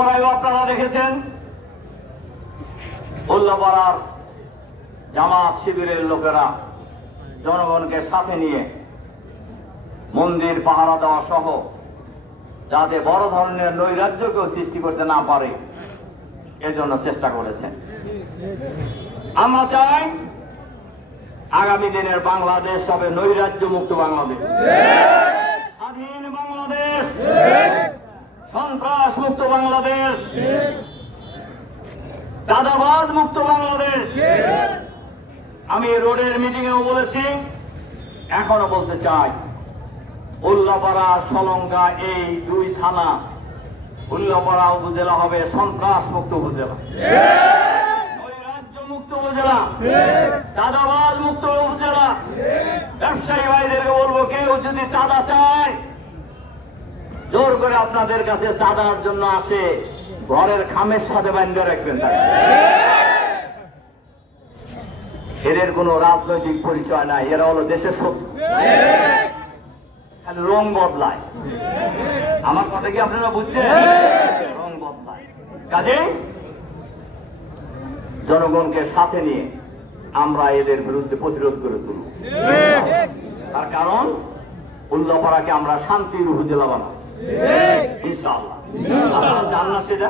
উল্লাপাড়ায় আপনারা দেখেছেন উল্লাপাড়ার জামাত শিবিরের লোকেরা জনগণকে সাথে নিয়ে মন্দির পাহারা দেওয়া সহ যাতে বড় ধরনের নৈরাজ্যকেও সৃষ্টি করতে না পারে এজন্য চেষ্টা করেছেন। আমরা চাই আগামী দিনের বাংলাদেশ হবে নৈরাজ্য মুক্ত বাংলাদেশ, স্বাধীন বাংলাদেশ, সন্ত্রাস মুক্ত বাংলাদেশ, চাঁদাবাজ মুক্ত বাংলাদেশ। আমি রোডের মিটিংয়েও বলেছি, এখনো বলতে চাই, উল্লাপাড়া সলঙ্গা এই দুই থানা উল্লাপাড়া উপজেলা হবে সন্ত্রাস মুক্ত উপজেলা, নৈরাজ্য মুক্ত উপজেলা, চাঁদাবাজ মুক্ত উপজেলা। ব্যবসায়ী ভাইদেরকে বলবো, কেউ যদি চাঁদা চায়, জোর করে আপনাদের কাছে চাঁদার জন্য আসে, ঘরের খামের সাথে বান্ধে রাখবেন। এদের কোনো রাজনৈতিক পরিচয় নাই, এরা হলো দেশের শত্রু, খালি রং বদলায়। আমার কথা কি আপনারা বুঝছেন? রং বদলায়। কাজে জনগণকে সাথে নিয়ে আমরা এদের বিরুদ্ধে প্রতিরোধ করে তুলব। তার কারণ উল্লাপাড়াকে আমরা শান্তির উপজেলা বানাবো ইনশাআল্লাহ। জান না সেটা?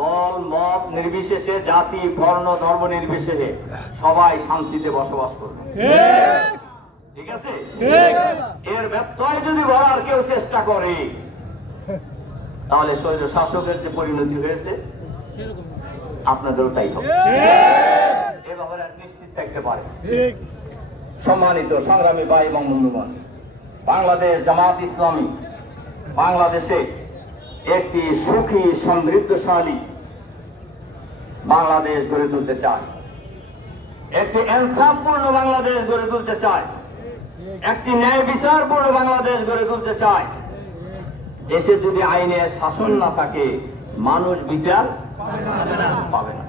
দল মত নির্বিশেষে, জাতি বর্ণ ধর্ম নির্বিশেষে সবাই শান্তিতে বসবাস করবে। ঠিক আছে? এর ব্যত্যয় যদি গড়ার কেউ চেষ্টা করে, তাহলে স্বৈর শাসকের যে পরিণতি হয়েছে আপনাদেরও তাই হবে, এ ব্যাপারে নিশ্চিত থাকতে পারে। সম্মানিত সংগ্রামী ভাই এবং বন্ধুগণ, বাংলাদেশ জামাত ইসলামী বাংলাদেশে একটি সুখী সমৃদ্ধশালী বাংলাদেশ গড়ে তুলতে চায়, একটি ইনসাফপূর্ণ বাংলাদেশ গড়ে তুলতে চায়, একটি ন্যায় বিচারপূর্ণ বাংলাদেশ গড়ে তুলতে চায়। দেশে যদি আইনের শাসন না থাকে, মানুষ বিচার পাবে না।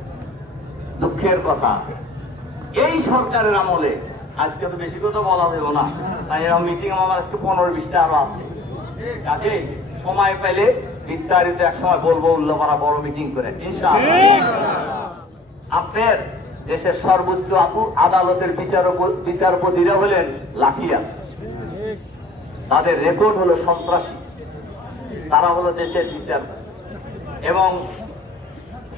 দুঃখের কথা, এই সরকারের আমলে, আজকে তো বেশি কথা বলা যাবে না, তাই এরকম মিটিং আমার আজকে 15-20টা আরো আছে। কাজে সময় পেলে বিস্তারিত এক সময় বলবো, উল্লাপাড়া বড় মিটিং করে ইনশাআল্লাহ। আপনার দেশের সর্বোচ্চ আদালতের বিচারপতিরা হলেন লাঠিয়া, তাদের রেকর্ড হলো সন্ত্রাসী, তারা হলো দেশের বিচারপতি। এবং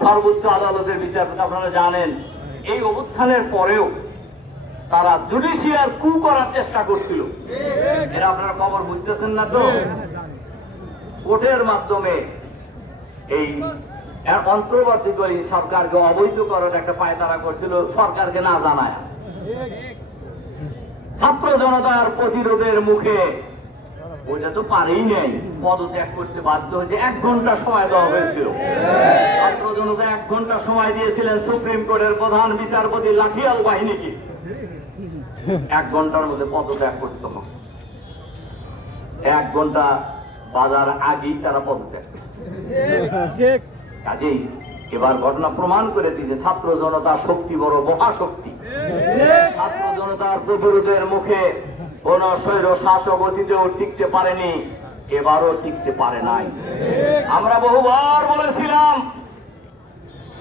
সর্বোচ্চ আদালতের বিচারপতি আপনারা জানেন, এই অবস্থানের পরেও তারা জুডিশিয়াল কু করার চেষ্টা করছিল। এরা আপনারা খবর বুঝতেছেন না তো? কোর্টের মাধ্যমে এই অন্তর্বর্তীকালীন সরকারকে অবৈধ করার একটা পায়তারা করছিল, সরকারকে না জানায়। ছাত্র জনতার প্রতিরোধের মুখে ওটা তো পারেই নেই, পদত্যাগ করতে বাধ্য হয়েছে। 1 ঘন্টা সময় দেওয়া হয়েছিল, ছাত্র জনতা 1 ঘন্টা সময় দিয়েছিলেন সুপ্রিম কোর্টের প্রধান বিচারপতি লাঠিয়াল বাহিনীকে। 1 ঘন্টার মধ্যে পদত্যাগ করতে হবে। 1 ঘন্টা বাজার আগেই তারা পদত্যাগ করছে। কাজেই এবার ঘটনা প্রমাণ করে দিয়েছে, ছাত্র জনতার শক্তি বড় মহাশক্তি। ছাত্র জনতার প্রতিরোধের মুখে কোন স্বৈর শাসক অতীতেও টিকতে পারেনি, এবারও টিকতে পারে নাই। আমরা বহুবার বলেছিলাম,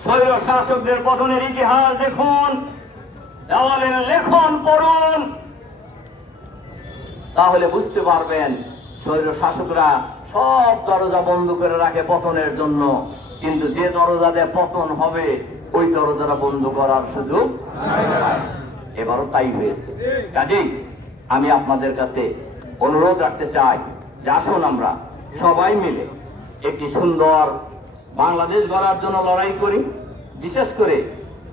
স্বৈর শাসকদের পতনের ইতিহাস দেখুন, দেওয়ালের লেখন পড়ুন, তাহলে বুঝতে পারবেন স্বৈর শাসকরা সব দরজা বন্ধ করে রাখে পতনের জন্য, কিন্তু যে দরজা দিয়ে পতন হবে ওই দরজাটা বন্ধ করার সুযোগ এবারও তাই হয়েছে। কাজেই আমি আপনাদের কাছে অনুরোধ রাখতে চাই যে আসুন আমরা সবাই মিলে একটি সুন্দর বাংলাদেশ গড়ার জন্য লড়াই করি। বিশেষ করে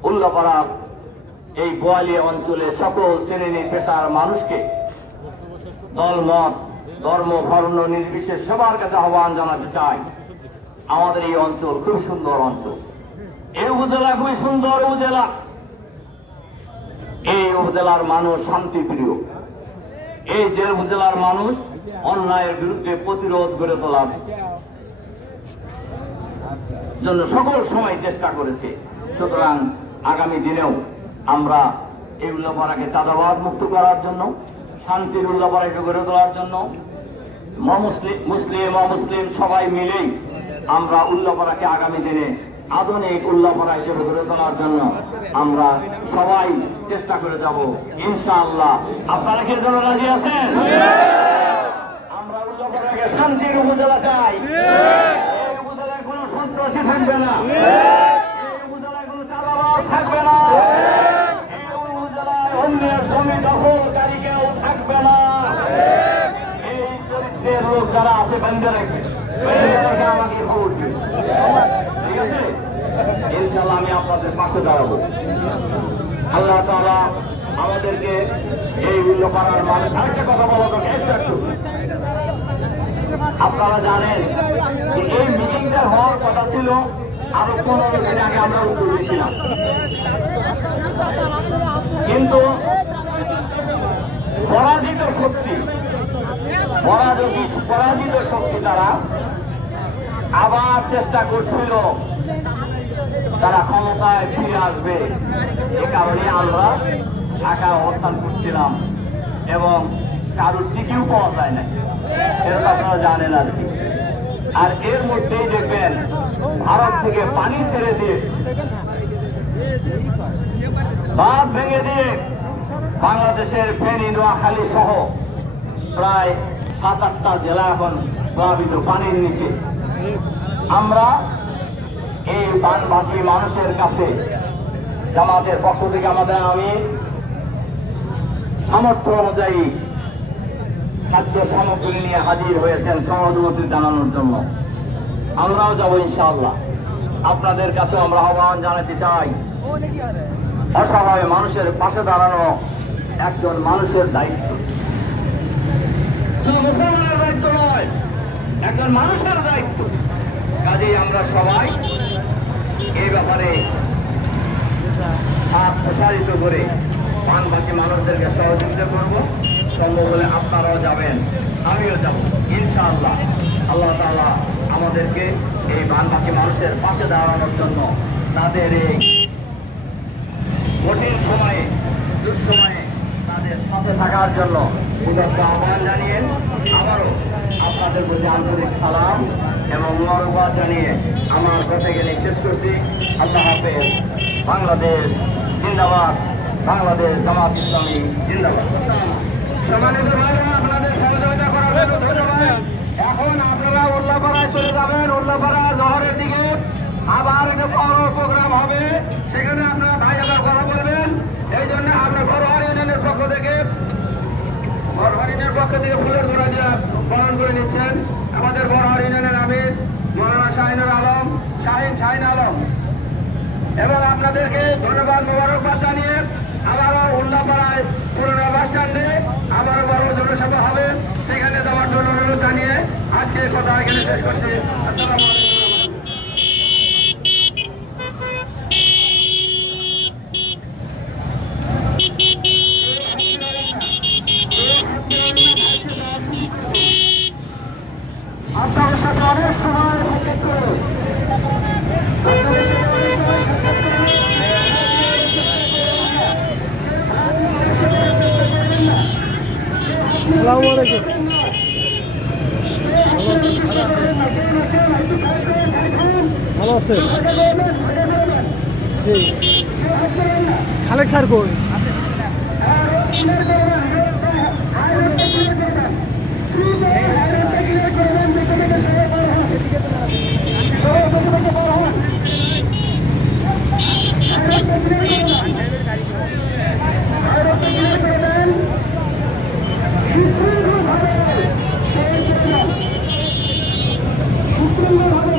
উল্লাপাড়ার এই বোয়ালিয়া অঞ্চলে সকল শ্রেণী পেশার মানুষকে দলমত ধর্ম বর্ণ নির্বিশেষে সবার কাছে আহ্বান জানাতে চাই। আমাদের এই অঞ্চল খুব সুন্দর অঞ্চল, এই উপজেলা খুবই সুন্দর উপজেলা। এই উপজেলার মানুষ শান্তিপ্রিয়, এই যে উপজেলার মানুষ অন্যায়ের বিরুদ্ধে প্রতিরোধ গড়ে তোলার জন্য সকল সময় চেষ্টা করেছে। সুতরাং আগামী দিনেও আমরা এই উল্লাপাড়াকে চাঁদাবাদ মুক্ত করার জন্য, শান্তির উল্লাপাড়াকে গড়ে তোলার জন্য মুসলিম অমুসলিম সবাই মিলেই আমরা উল্লাপাড়াকে আগামী দিনে আধুনিক উল্লাপাড়া হিসেবে গড়ে তোলার জন্য আমরা সবাই চেষ্টা করে যাব ইনশাআল্লাহ। আপনারা কি জন্য রাজি আছেন? আমরা উল্লাপাড়াকে শান্তির উপজেলা চাই। এই উপজেলায় কোনো সন্ত্রাসী থাকবে না, এই উপজেলায় কোনো চাঁদাবাজ থাকবে না, এই উপজেলায় অন্যের জমি দখলকারী কেউ থাকবে না। এই চরিত্রের লোক যারা আছে বেঁধে রাখবে, আমাকে খবর দিবে, ঠিক আছে? ইনশাআল্লাহ আমি আপনাদের পাশে দাঁড়াবো। আল্লাহ তাআলা আমাদেরকে এই উল্লাপাড়ার মানুষ আরেকটা কথা বলা দরকার। আপনারা জানেন যে এই মিটিংটা হওয়ার কথা ছিল আরো 15 দিন আগে আমরা উত্তর দিয়েছিলাম, কিন্তু পরাজিত শক্তি তারা আবার চেষ্টা করছিল তারা ক্ষমতায় ফিরে আসবে। এ কারণে আমরা ঢাকায় অবস্থান করছিলাম এবং কারোর টিকিও পাওয়া যায় না, সেটা আপনারা জানেন আর কি। আর এর মধ্যেই দেখবেন ভারত থেকে পানি ছেড়ে দিয়ে, বাঁধ ভেঙে দিয়ে বাংলাদেশের ফেনী, নোয়াখালী সহ প্রায় 7-8টা জেলা এখন প্লাবিত পানির নিচে। আমরা এই বানভাসী মানুষের কাছে জামাতের পক্ষ থেকে আমাদের আমির সামর্থ্য অনুযায়ী খাদ্য সামগ্রী নিয়ে হাজির হয়েছেন সহযোগিতা জানানোর জন্য। আমরাও যাবো ইনশাআল্লাহ। আপনাদের কাছে আমরা আহ্বান জানাতে চাই, অসহায় মানুষের পাশে দাঁড়ানো একজন মানুষের দায়িত্ব, শুধু মুসলমানের দায়িত্ব নয়, একজন মানুষের দায়িত্ব। কাজেই আমরা সবাই এই ব্যাপারে হাত প্রসারিত করে বানভাসী মানুষদেরকে সহযোগিতা করব। সম্ভব হলে আপনারাও যাবেন, আমিও যাব ইনশাআল্লাহ। আল্লাহ তাআলা আমাদেরকে এই বানভাসী মানুষের পাশে দাঁড়ানোর জন্য, তাদের এই কঠিন সময়ে, দুঃসময়ে তাদের সাথে থাকার জন্য উদাত্ত আহ্বান জানিয়ে আবারও আপনাদের প্রতি আন্তরিক সালাম এবং মোবারকবাদ জানিয়ে আমার কথা এখানে শেষ করছি। আল্লাহ হাফেজ। বাংলাদেশ জিন্দাবাদ, বাংলাদেশ জামাত ইসলামী জিন্দাবাদ। সম্মানিত ভাইরা, আপনাদের সহযোগিতা করার জন্য ধন্যবাদ। এখন আপনারা উল্লাপাড়ায় চলে যাবেন, উল্লাপাড়া জহরের দিকে আবার একটা বড় প্রোগ্রাম হবে, সেখানে আপনারা ভাই আবার কথা বলবেন। এই জন্য আপনার বড়হার ইউনিয়নের পক্ষ থেকে ফুলের ধরা দিয়ে পালন করে নিচ্ছেন আমাদের বড়হার ইউনিয়নের আমির মৌলানা শাহিন আলম, এবং আপনাদেরকে ধন্যবাদ মোবারকবাদ জানিয়ে আবারও উল্লাপাড়ায় পুরোনো বাস স্ট্যান্ডে আবারও বড় জনসভা হবে, সেখানে যাওয়ার জন্য অনুরোধ জানিয়ে আজকে কথা এখানে শেষ করছি। আসসালামু আলাইকুম। আপনাদের সাথে অনেক সময় সাক্ষাৎ করে আসসালামু আলাইকুম। ভালো আছে? জি। খালেক স্যার কই? সুশৃঙ্খলভাবে